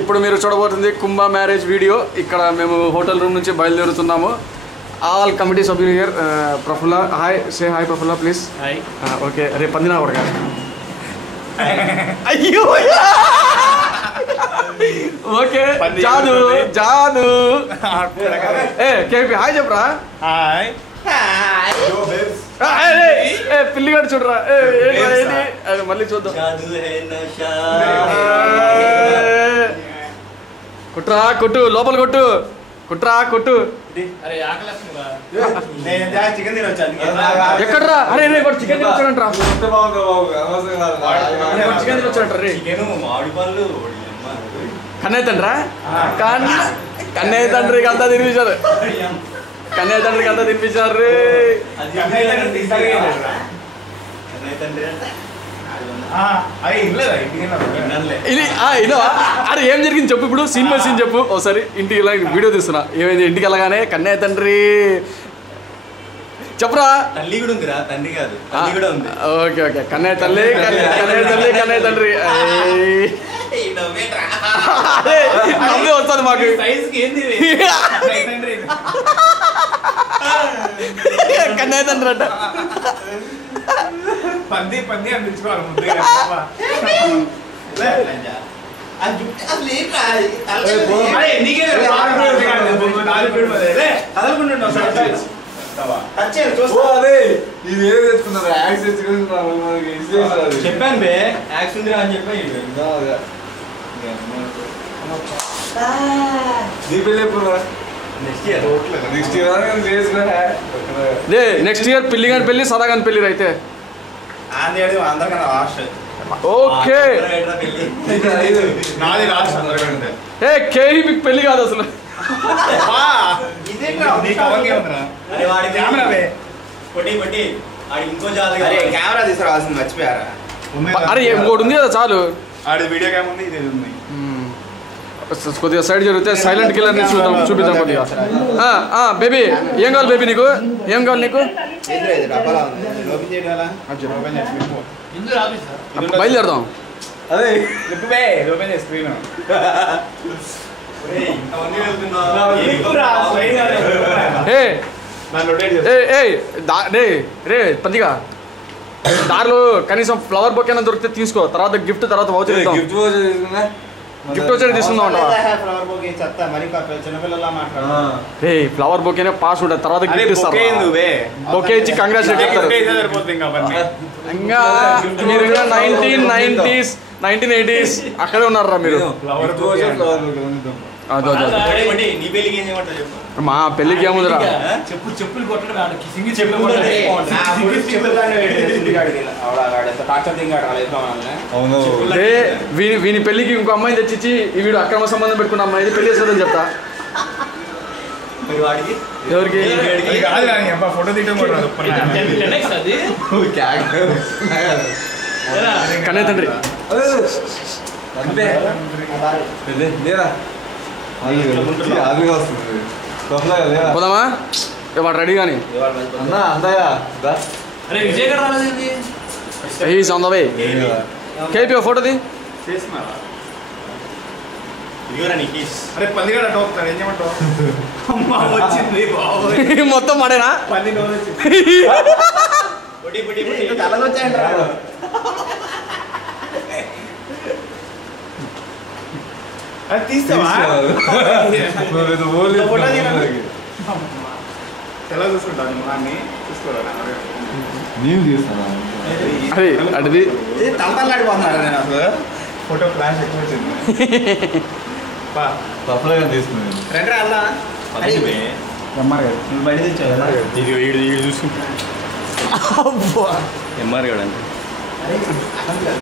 ఇప్పుడు మీరు చూడబోతుంది కుంభ marriage video. ఇక్కడ మేము హోటల్ రూమ్ నుంచి బయలుదేరుతున్నాము. ఆల్ కమిటీ సభ్యులు here. Prafulla, hi, say hi Prafulla please. Hi. Okay, రేపు పందినా కూడా అయ్యో okay. Janu Janu KP hi చెప్పరా. హాయ్. పిల్లిగాడు చూడరా. అది మళ్ళీ చూద్దాం. కుట్రా కొట్టు, లోపల కొట్టు, కుట్రా కొట్టు. ఎక్కడ్రా? అరే రే చికెన్ వచ్చాడంట్రా. చికెన్ వచ్చాడంట రే. కన్నయ్య తండ్రా? కన్నయ్య తండ్రికి అంతా తినిపించారు. కన్నయ్య తండ్రికి అంతా తినిపించారు రే. ఇది అరే ఏం జరిగింది చెప్పు. ఇప్పుడు సీన్ బై సీన్ చెప్పు ఒకసారి. ఇంటికి ఇలా వీడియో తీస్తున్నా. ఏమైంది ఇంటికి వెళ్ళగానే? కన్నయ్య తండ్రి చెప్పరా. తల్లి కూడా ఉందిరా, తండ్రి కాదు, తల్లి కూడా ఉంది. ఓకే ఓకే, కన్నయ్య తల్లి, కన్నయ్య తల్లి, కన్నయ్య తండ్రి. నవ్వే వస్తుంది మాకు. కన్నయ్య తండ్రి అంట. పంది పంది అనిపించుకోవాలి. చెప్పాను బే యాక్స్ ఉంది అని చెప్పి. నెక్స్ట్ ఇయర్ పిల్లి కానీ పెళ్ళి, సదా కానీ పెళ్ళి అయితే. ఓకే కేహీ మీకు పెళ్ళి కాదు అసలు. కెమెరా తీసుకురావాల్సింది మర్చిపోయారా? అరే ఇంకోటి ఉంది కదా చాలు. వీడియో కెమెరా ఉంది, ఇది ఉంది. కొద్దిగా సైడ్ జరిగితే సైలెంట్ కిల్లర్ ని చూపిద్దాం కొద్దిగా. బేబీ ఏం కావాలి? బేబీ నీకు ఏం కావాలి? నీకు బయలుదేరదాం. అదే రే పద్దిగా దారిలో కనీసం ఫ్లవర్ బొకే దొరికితే తీసుకో. తర్వాత గిఫ్ట్, తర్వాత వౌచర్ ఇద్దాం. గిఫ్ట్ వచ్చేది తీసుకుందాం. ఫ్లవర్ బొకేనే పాస్ ఉంటుంది, తర్వాత గిఫ్ట్ ఇస్తారు. బొకే ఇచ్చి కంగ్రాచులేట్ చెప్తారు. ఇంకా మీరు 1990s 1980s అక్కడే ఉన్నారా మీరు? మా పెళ్ళికి ఏముందిరా? వీని పెళ్ళికి ఇంకో అమ్మాయిని తెచ్చిచ్చి వీడు అక్రమ సంబంధం పెట్టుకున్న అమ్మాయి పెళ్లి చేస్తుందని చెప్తా. ఎవరికి? ఫోటో తీయడం కన్నయ్య తండ్రి. పోదామా? వాడు రెడీ కానీ కేపీ ఫోటోది మొత్తం మాడేనా? తీస్తావా? ఎలా చూసుకుంటాను మొహాన్ని? నేను తీస్తాను. అడిది తలతల్లాడిపోతున్నాడు. నేను అసలు ఫోటో ఫ్లాష్ ఎక్కువ వచ్చింది. తీసుకున్నాను. రెండు అలా బయట తెచ్చావు చూసుకుంటా. ఎంఆర్ గారు అంటే